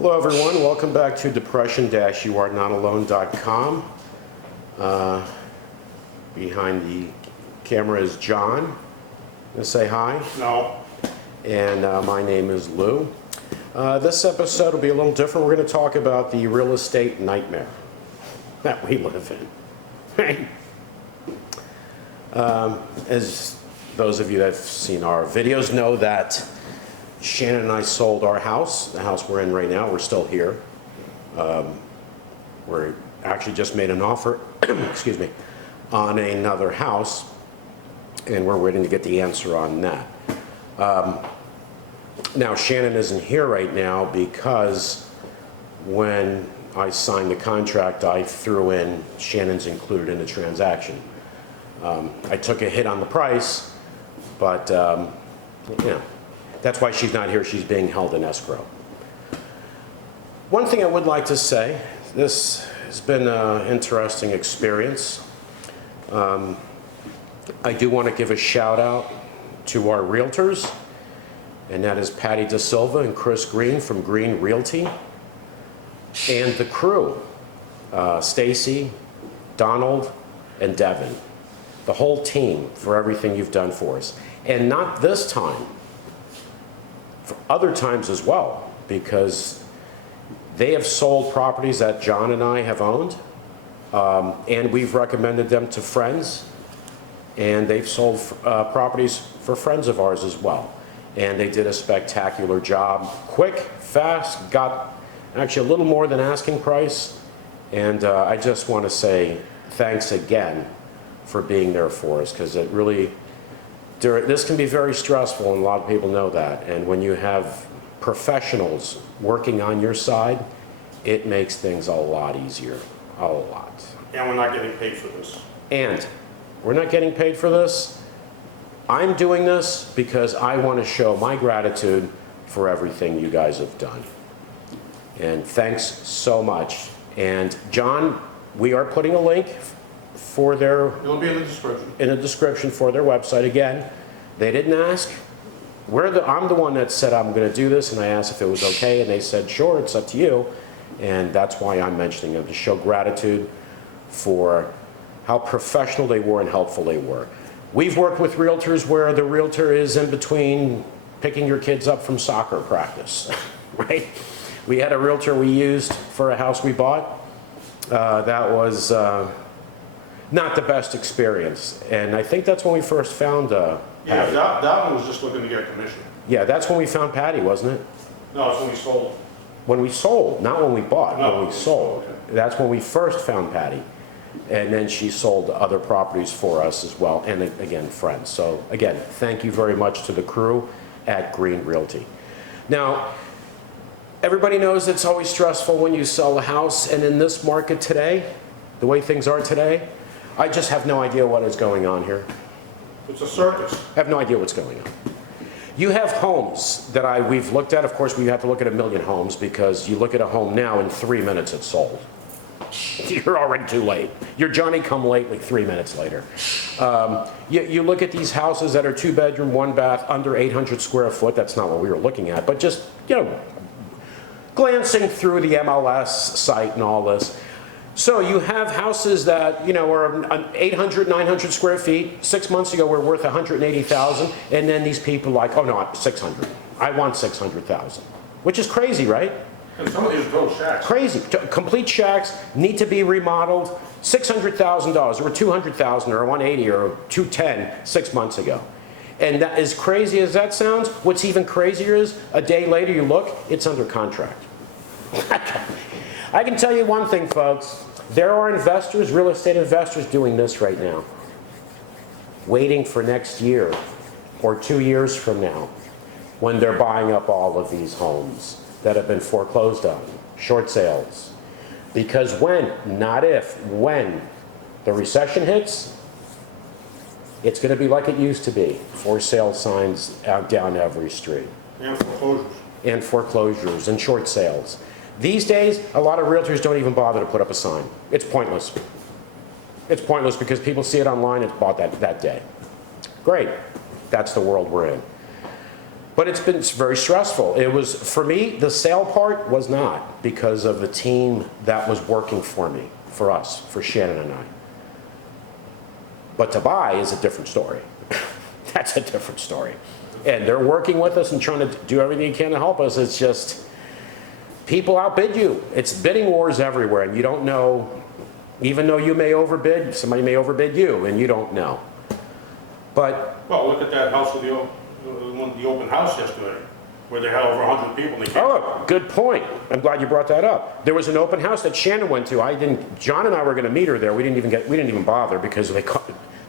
Hello everyone, welcome back to depression-youarenot-alone.com. Behind the camera is John. Gonna say hi? No. And my name is Lou. This episode will be a little different. We're going to talk about the real estate nightmare that we live in. Right? As those of you that have seen our videos know that Shannon and I sold our house, the house we're in right now. We're still here. We're actually just made an offer, excuse me, on another house, and we're waiting to get the answer on that. Now, Shannon isn't here right now because when I signed the contract, I threw in Shannon's included in the transaction. I took a hit on the price, but you know, that's why she's not here. She's being held in escrow. One thing I would like to say, this has been an interesting experience. I do want to give a shout out to our realtors, and that is Patty DeSilva and Chris Green from Green Realty, and the crew, Stacy, Donald, and Devin, the whole team for everything you've done for us. And not this time, for other times as well, because they have sold properties that John and I have owned, and we've recommended them to friends, and they've sold properties for friends of ours as well. And they did a spectacular job. Quick, fast, got actually a little more than asking price. And I just want to say thanks again for being there for us, because it really, this can be very stressful, and a lot of people know that. And when you have professionals working on your side, it makes things a lot easier, a lot. And we're not getting paid for this. And we're not getting paid for this. I'm doing this because I want to show my gratitude for everything you guys have done. And thanks so much. And John, we are putting a link for their... It'll be in the description. In the description for their website. Again, they didn't ask. I'm the one that said I'm going to do this, and I asked if it was okay, and they said, sure, it's up to you. And that's why I'm mentioning them, to show gratitude for how professional they were and helpful they were. We've worked with realtors where the realtor is in between picking your kids up from soccer practice, right? We had a realtor we used for a house we bought. That was not the best experience. And I think that's when we first found Yeah, that one was just looking to get commission. Yeah, that's when we found Patty, wasn't it? No, it's when we sold. When we sold, not when we bought, No, when we sold. okay. That's when we first found Patty. And then she sold other properties for us as well, and again, friends. So again, thank you very much to the crew at Green Realty. Now, everybody knows it's always stressful when you sell a house, and in this market today, the way things are today, I just have no idea what is going on here. It's a circus. I have no idea what's going on. You have homes that we've looked at. Of course, we have to look at 1 million homes, because you look at a home now, in 3 minutes it's sold. You're already too late. You're Johnny-come-lately 3 minutes later. You look at these houses that are 2-bedroom, 1-bath, under 800 square foot. That's not what we were looking at, but just, you know, glancing through the MLS site and all this. So you have houses that, you know, are 800, 900 square feet. 6 months ago were worth 180,000, and then these people like, oh no, 600. I want 600,000, which is crazy, right? And some of these built shacks. Crazy. Complete shacks need to be remodeled. $600,000 or 200,000 or 180 or 210 6 months ago. And that, as crazy as that sounds, what's even crazier is a day later you look, it's under contract. I can tell you one thing, folks. There are investors, real estate investors, doing this right now, waiting for next year or 2 years from now, when they're buying up all of these homes that have been foreclosed on, short sales. Because when, not if, when the recession hits, it's going to be like it used to be. For sale signs out down every street. And foreclosures. And foreclosures and short sales. These days, a lot of realtors don't even bother to put up a sign. It's pointless. It's pointless because people see it online, it's bought that day. Great. That's the world we're in. But it's very stressful. It was, for me, the sale part was not because of the team that was working for me, for us, for Shannon and I. But to buy is a different story. That's a different story. And they're working with us and trying to do everything they can to help us. It's just, people outbid you. It's bidding wars everywhere, and you don't know, even though you may overbid, somebody may overbid you, and you don't know. But, Well, look at that house with the open house yesterday, where they had over 100 people and they can't. oh, good point. I'm glad you brought that up. There was an open house that Shannon went to. John and I were gonna meet her there. We didn't even bother because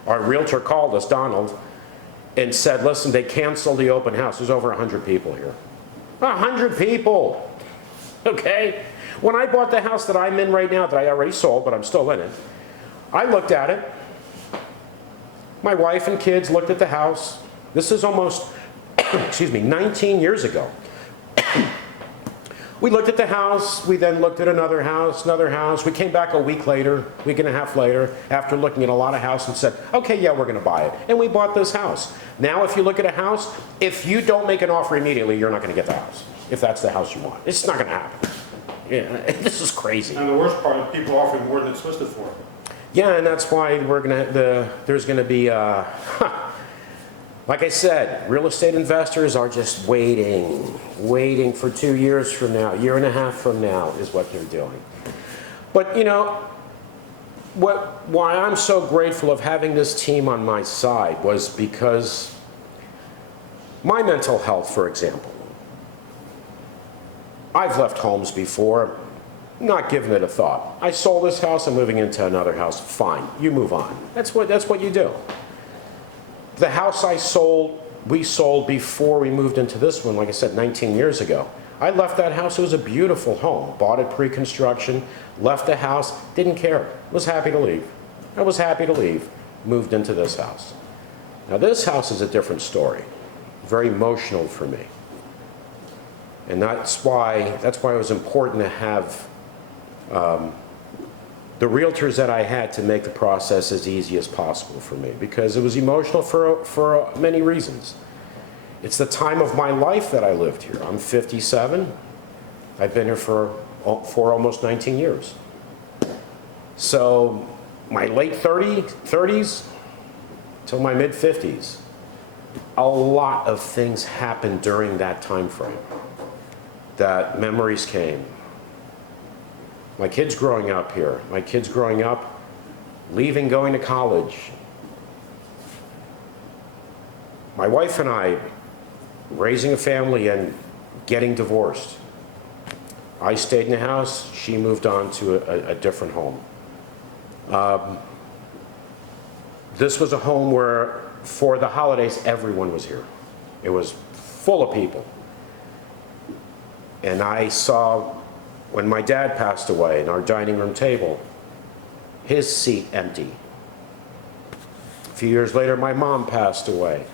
our realtor called us, Donald, and said, listen, they canceled the open house. There's over 100 people here. 100 people. Okay? When I bought the house that I'm in right now, that I already sold, but I'm still in it, I looked at it. My wife and kids looked at the house. This is almost, excuse me, 19 years ago. We looked at the house. We then looked at another house, another house. We came back a week later, week and a half later, after looking at a lot of houses and said, okay, yeah, we're going to buy it. And we bought this house. Now, if you look at a house, if you don't make an offer immediately, you're not going to get the house, if that's the house you want. It's not going to happen. Yeah, this is crazy. And the worst part is people offering more than it's listed for. Yeah, and that's why there's going to be, like I said, real estate investors are just waiting for 2 years from now, year and a half from now is what they're doing. But you know, why I'm so grateful of having this team on my side was because my mental health, for example. I've left homes before, not giving it a thought. I sold this house, I'm moving into another house. Fine, you move on. That's what you do. The house we sold before we moved into this one, like I said, 19 years ago. I left that house, it was a beautiful home. Bought it pre-construction, left the house, didn't care. Was happy to leave. I was happy to leave, moved into this house. Now this house is a different story. Very emotional for me. And that's why it was important to have the realtors that I had to make the process as easy as possible for me, because it was emotional for many reasons. It's the time of my life that I lived here. I'm 57. I've been here for almost 19 years. So my late 30s till my mid 50s, a lot of things happened during that time frame. That memories came. My kids growing up here, leaving, going to college. My wife and I raising a family and getting divorced. I stayed in the house, she moved on to a different home. This was a home where, for the holidays, everyone was here. It was full of people. And I saw, when my dad passed away, in our dining room table, his seat empty. A few years later, my mom passed away.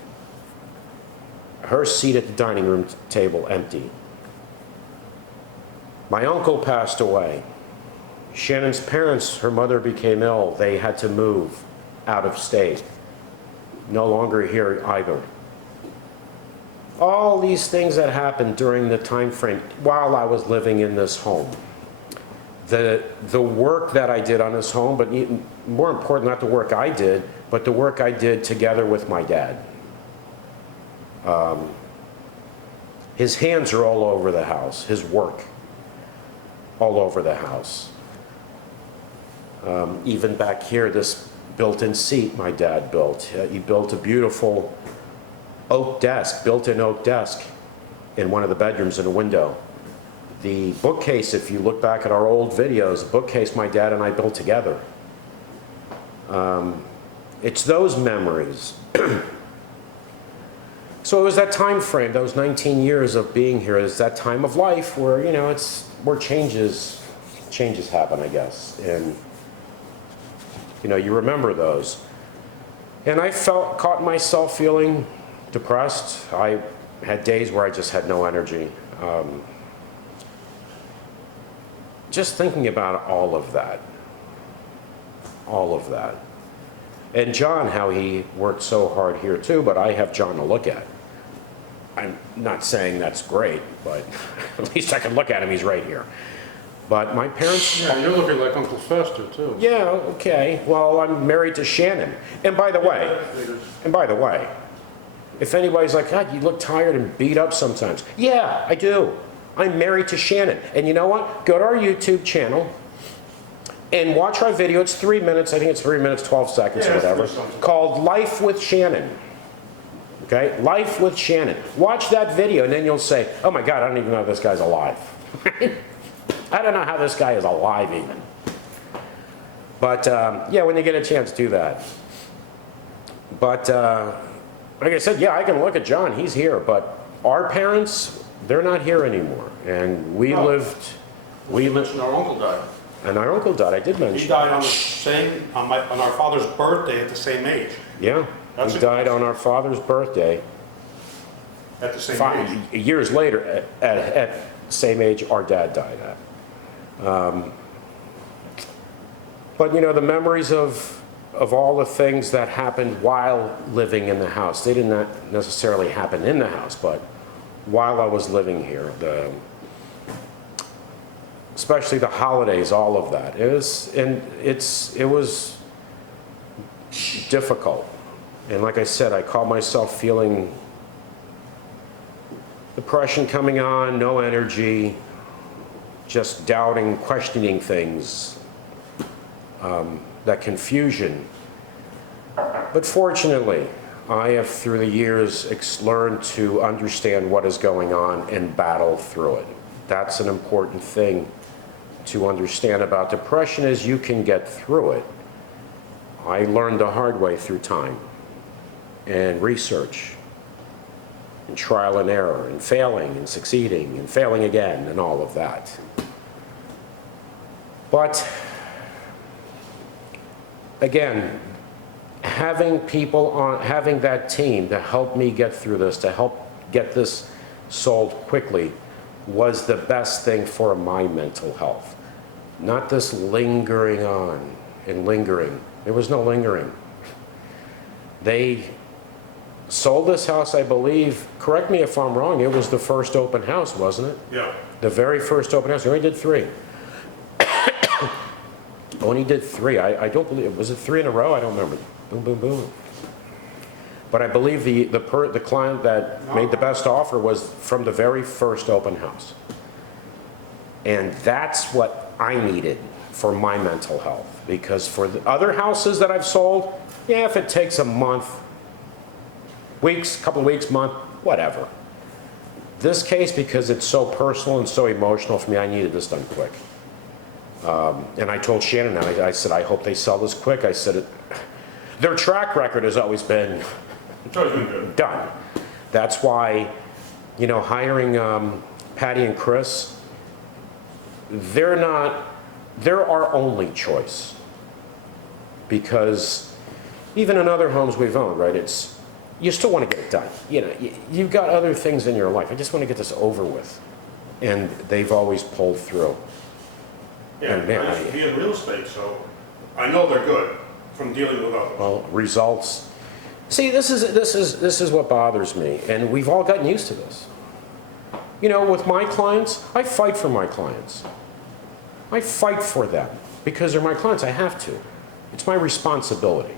Her seat at the dining room table empty. My uncle passed away. Shannon's parents, her mother became ill. They had to move out of state. No longer here either. All these things that happened during the time frame while I was living in this home. The work that I did on this home, but more important, not the work I did, but the work I did together with my dad. His hands are all over the house, his work all over the house. Even back here, this built-in seat my dad built. He built a beautiful oak desk, built-in oak desk in one of the bedrooms in a window. The bookcase, if you look back at our old videos, the bookcase my dad and I built together. It's those memories. So it was that time frame, those 19 years of being here, is that time of life where, you know, it's where changes happen, I guess. And, you know, you remember those. And I caught myself feeling depressed. I had days where I just had no energy. Just thinking about all of that. And John, how he worked so hard here too, but I have John to look at. I'm not saying that's great, but at least I can look at him, he's right here. But my parents, Yeah, you're looking like Uncle Fester, too. yeah, okay, well, I'm married to Shannon. And by the way, if anybody's like, God, you look tired and beat up sometimes. Yeah, I do. I'm married to Shannon. And you know what? Go to our YouTube channel and watch our video. It's 3 minutes, I think it's 3 minutes, 12 seconds or Yeah, it's whatever, something. called Life with Shannon. Okay? Life with Shannon. Watch that video and then you'll say, oh my God, I don't even know if this guy's alive. I don't know how this guy is alive even. But yeah, when you get a chance, do that. But like I said, yeah, I can look at John, he's here, but our parents, they're not here anymore. And we Oh. lived, You mentioned our uncle died. and our uncle died, I did He mention. died on the same, on our father's birthday at the same age. Yeah, That's he a- died on our father's birthday. At the same 5 age. years later, at the same age our dad died at. But you know, the memories of all the things that happened while living in the house, they did not necessarily happen in the house, but while I was living here, especially the holidays, all of that. It was difficult. And like I said, I caught myself feeling depression coming on, no energy, just doubting, questioning things, that confusion. But fortunately, I have through the years learned to understand what is going on and battle through it. That's an important thing to understand about depression, is you can get through it. I learned the hard way through time and research and trial and error and failing and succeeding and failing again and all of that. But again, having people on, having that team to help me get through this, to help get this sold quickly, was the best thing for my mental health. Not this lingering on and lingering. There was no lingering. They sold this house, I believe, correct me if I'm wrong, it was the first open house, wasn't it? Yeah. The very first open house. We only did 3. Only did 3. I don't believe, was it 3 in a row? I don't remember. Boom, boom, boom. But I believe the client that made the best offer was from the very first open house. And that's what I needed for my mental health. Because for the other houses that I've sold, yeah, if it takes a month, weeks, couple of weeks, month, whatever. This case, because it's so personal and so emotional for me, I needed this done quick. And I told Shannon that, I said, I hope they sell this quick. I said, their track record has always been It's always been good. done. That's why, you know, hiring Patty and Chris, they're our only choice. Because even in other homes we've owned, right, you still want to get it done. You know, you've got other things in your life. I just want to get this over with. And they've always pulled through. Yeah, And man, I used to be in real estate, so I know they're good from dealing with others. Well, results. See, this is what bothers me, and we've all gotten used to this. You know, with my clients, I fight for my clients. I fight for them because they're my clients. I have to. It's my responsibility.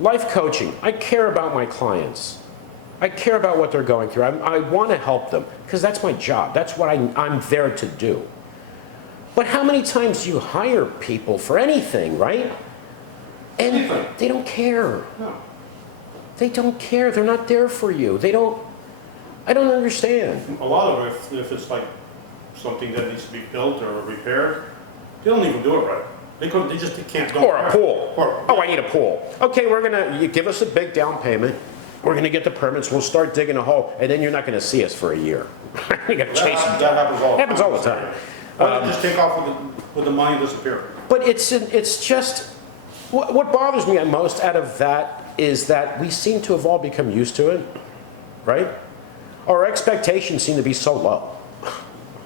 Life coaching, I care about my clients. I care about what they're going through. I want to help them because that's my job. That's what I'm there to do. But how many times do you hire people for anything, right? And Anything. they don't care. No. They don't care. They're not there for you. I don't understand. A lot of it, if it's like something that needs to be built or repaired, they don't even do it right. They can't. Or a pool. Or, Oh, I need a pool. Okay, you give us a big down payment. We're gonna get the permits. We'll start digging a hole, and then you're not gonna see us for a year. You gotta chase them. that happens all the time. Happens all the time. Why don't you just take off with the money and disappear? But it's just, what bothers me most out of that is that we seem to have all become used to it, right? Our expectations seem to be so low.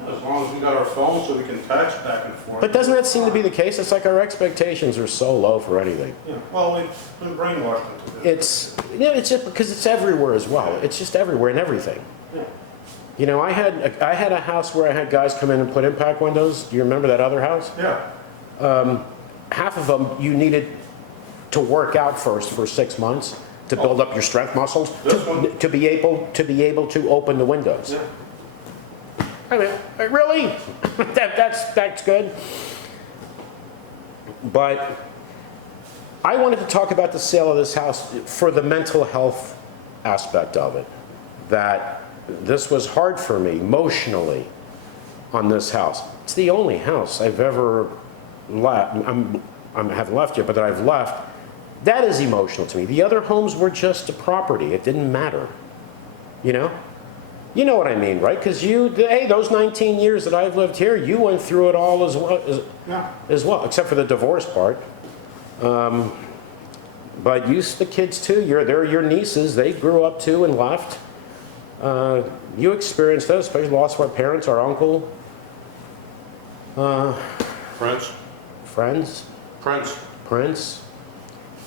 As long as we got our phones so we can text back and forth. But doesn't that seem to be the case? It's like our expectations are so low for anything. Yeah, well, we've been brainwashed into this. you know, it's just because it's everywhere as well. It's just everywhere and everything. You know, I had a house where I had guys come in and put impact windows. Do you remember that other house? Yeah. Half of them you needed to work out first for 6 months to build up your strength muscles to be able to open the windows. Yeah. I mean, really? that's good. But I wanted to talk about the sale of this house for the mental health aspect of it. That this was hard for me emotionally on this house. It's the only house I've ever left. I have left yet, but that I've left. That is emotional to me. The other homes were just a property. It didn't matter. You know? You know what I mean, right? Because hey, those 19 years that I've lived here, you went through it all as well, except for the divorce part. But the kids too, they're your nieces. They grew up too and left. You experienced that, especially loss of our parents, our uncle. Friends. Prince.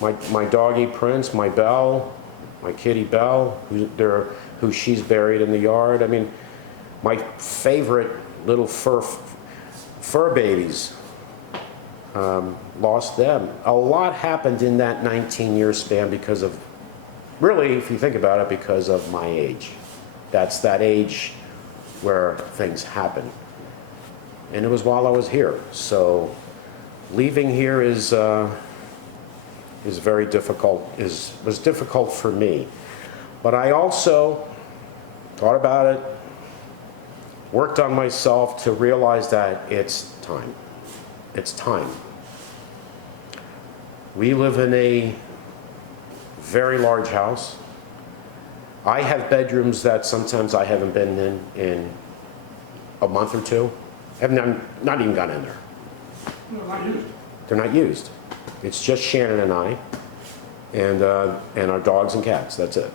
My doggy Prince, my Belle, my kitty Belle, who she's buried in the yard. I mean, my favorite little fur babies, lost them. A lot happened in that 19-year span because of, really, if you think about it, because of my age. That's that age where things happen. And it was while I was here. So leaving here is very difficult, was difficult for me. But I also thought about it, worked on myself to realize that it's time. It's time. We live in a very large house. I have bedrooms that sometimes I haven't been in a month or two. I'm not even gone in there. No, not used. They're not used. It's just Shannon and I, and our dogs and cats. That's it.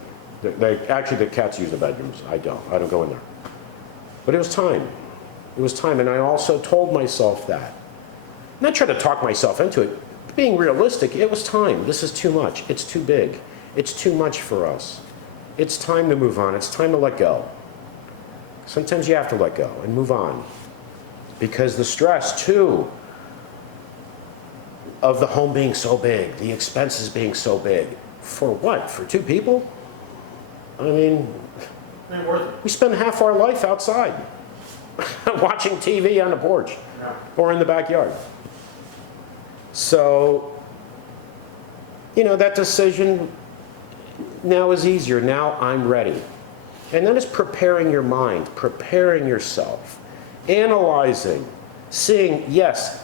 Actually, the cats use the bedrooms. I don't go in there. But it was time. It was time, and I also told myself that. I'm not trying to talk myself into it. Being realistic, it was time. This is too much. It's too big. It's too much for us. It's time to move on. It's time to let go. Sometimes you have to let go and move on. Because the stress, too, of the home being so big, the expenses being so big. For what? For two people? I mean, Ain't worth it. we spend half our life outside, watching TV on the porch or in the backyard. So, you know, that decision now is easier. Now I'm ready. And then it's preparing your mind, preparing yourself, analyzing, seeing, yes,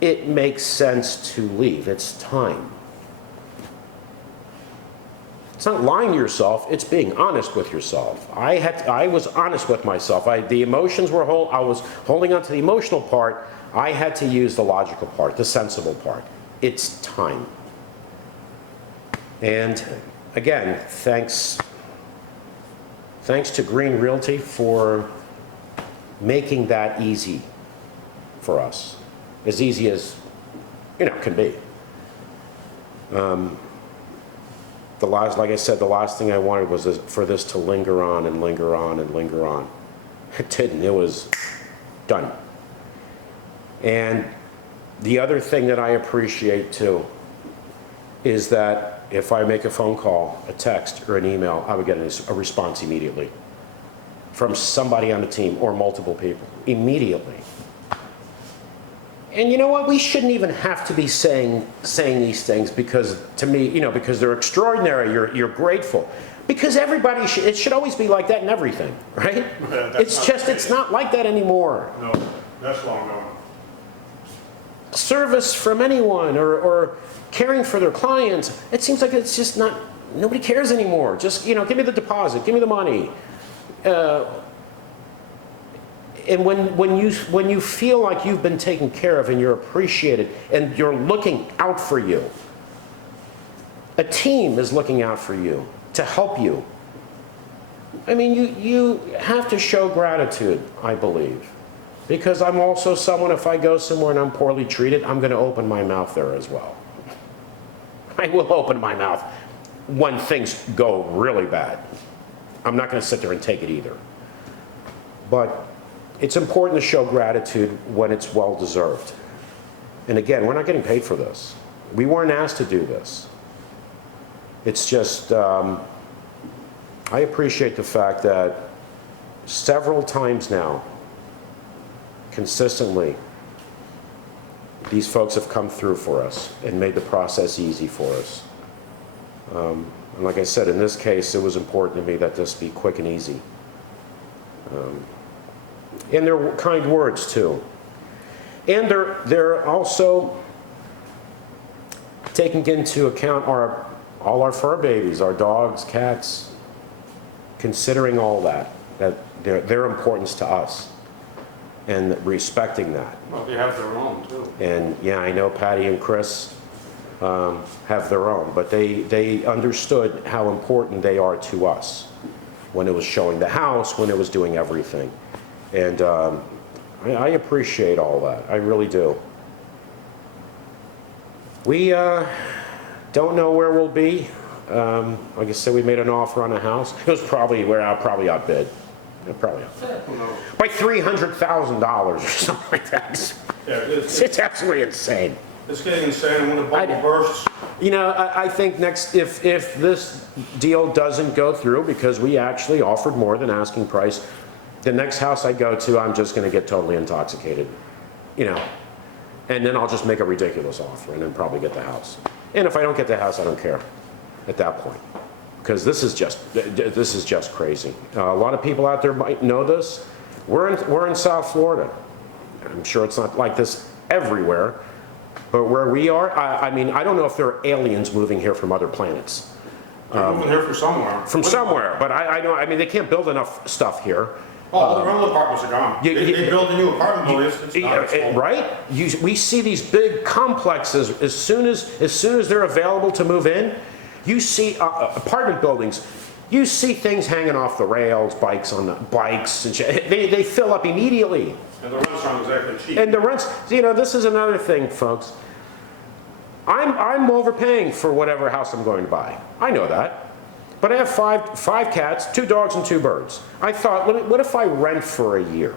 it makes sense to leave. It's time. It's not lying to yourself, it's being honest with yourself. I was honest with myself. The emotions were I was holding on to the emotional part. I had to use the logical part, the sensible part. It's time. And again, thanks to Green Realty for making that easy for us. As easy as, can be. Like I said, the last thing I wanted was for this to linger on and linger on and linger on. It didn't. It was done. And the other thing that I appreciate too is that if I make a phone call, a text, or an email, I would get a response immediately from somebody on the team or multiple people. Immediately. And you know what? We shouldn't even have to be saying these things because, to me, because they're extraordinary. You're grateful. Because everybody it should always be like that in everything, right? It's not like that anymore. No, that's long gone. Service from anyone or caring for their clients, it seems like it's just not, nobody cares anymore. Just, give me the deposit, give me the money. And when you feel like you've been taken care of and you're appreciated and you're looking out for you, a team is looking out for you to help you. I mean, you have to show gratitude, I believe. Because I'm also someone, if I go somewhere and I'm poorly treated, I'm going to open my mouth there as well. I will open my mouth. when things go really bad. I'm not going to sit there and take it either. But it's important to show gratitude when it's well-deserved. And again, we're not getting paid for this. We weren't asked to do this. It's just, I appreciate the fact that several times now, consistently, these folks have come through for us and made the process easy for us. And like I said, in this case, it was important to me that this be quick and easy. And they're kind words, too. And they're also taking into account all our fur babies, our dogs, cats, considering all that their importance to us, and respecting that. Well, they have their own, too. And yeah, I know Patty and Chris have their own, but they understood how important they are to us when it was showing the house, when it was doing everything. And I appreciate all that. I really do. We don't know where we'll be. Like I said, we made an offer on a house. It was probably where I probably outbid. Probably outbid. By $300,000 or something like that. Yeah, It's absolutely insane. it's getting insane when the bubble bursts. You know, I think if this deal doesn't go through, because we actually offered more than asking price, the next house I go to, I'm just going to get totally intoxicated, you know, and then I'll just make a ridiculous offer and then probably get the house. And if I don't get the house, I don't care at that point, because this is just crazy. A lot of people out there might know this. We're in South Florida. I'm sure it's not like this everywhere, but where we are, I mean, I don't know if there are aliens moving here from other planets. They're moving here from somewhere. From somewhere, but I know, I mean, they can't build enough stuff here. Oh, the rental apartments are gone. They build a new apartment building. It's not Right? We see these big complexes as soon as they're available to move in. You see apartment buildings. You see things hanging off the rails, bikes on the bikes, and shit. They fill up immediately. And the rents aren't exactly cheap. And the rents, you know, this is another thing, folks. I'm overpaying for whatever house I'm going to buy. I know that. But I have five cats, 2 dogs, and 2 birds. I thought, what if I rent for a year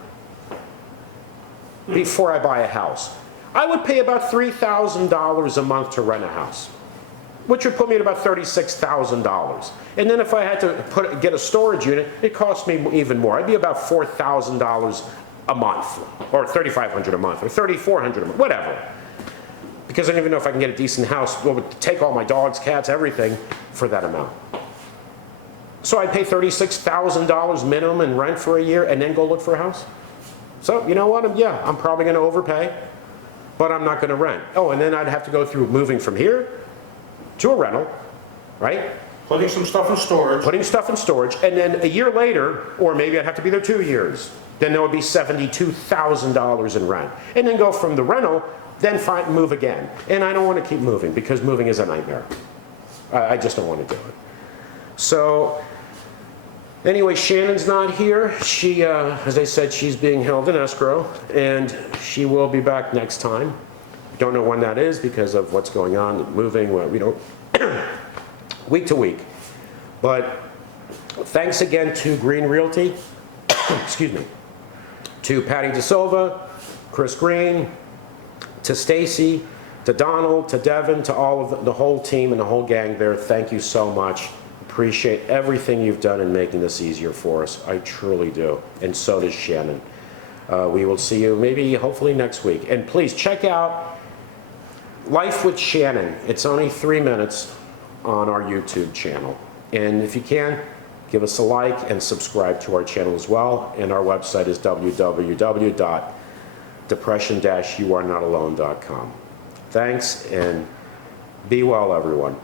before I buy a house? I would pay about $3,000 a month to rent a house, which would put me at about $36,000. And then if I had to get a storage unit, it cost me even more. I'd be about $4,000 a month, or $3,500 a month, or $3,400 a month, whatever. Because I don't even know if I can get a decent house that would take all my dogs, cats, everything for that amount. So I'd pay $36,000 minimum in rent for a year and then go look for a house? So, you know what? I'm probably going to overpay, but I'm not going to rent. Oh, and then I'd have to go through moving from here to a rental, right? Putting some stuff in storage. Putting stuff in storage, and then a year later, or maybe I'd have to be there 2 years, then there would be $72,000 in rent. And then go from the rental, then move again. And I don't want to keep moving, because moving is a nightmare. I just don't want to do it. So, anyway, Shannon's not here. She, as I said, she's being held in escrow, and she will be back next time. Don't know when that is because of what's going on, moving, we don't, week to week. But thanks again to Green Realty, excuse me, to Patty DeSilva, Chris Green, to Stacy, to Donald, to Devin, to all of the whole team and the whole gang there. Thank you so much. Appreciate everything you've done in making this easier for us. I truly do. And so does Shannon. We will see you maybe, hopefully next week. And please check out Life with Shannon. It's only 3 minutes on our YouTube channel. And if you can, give us a like and subscribe to our channel as well. And our website is www.depression-youarenotalone.com. Thanks, and be well, everyone.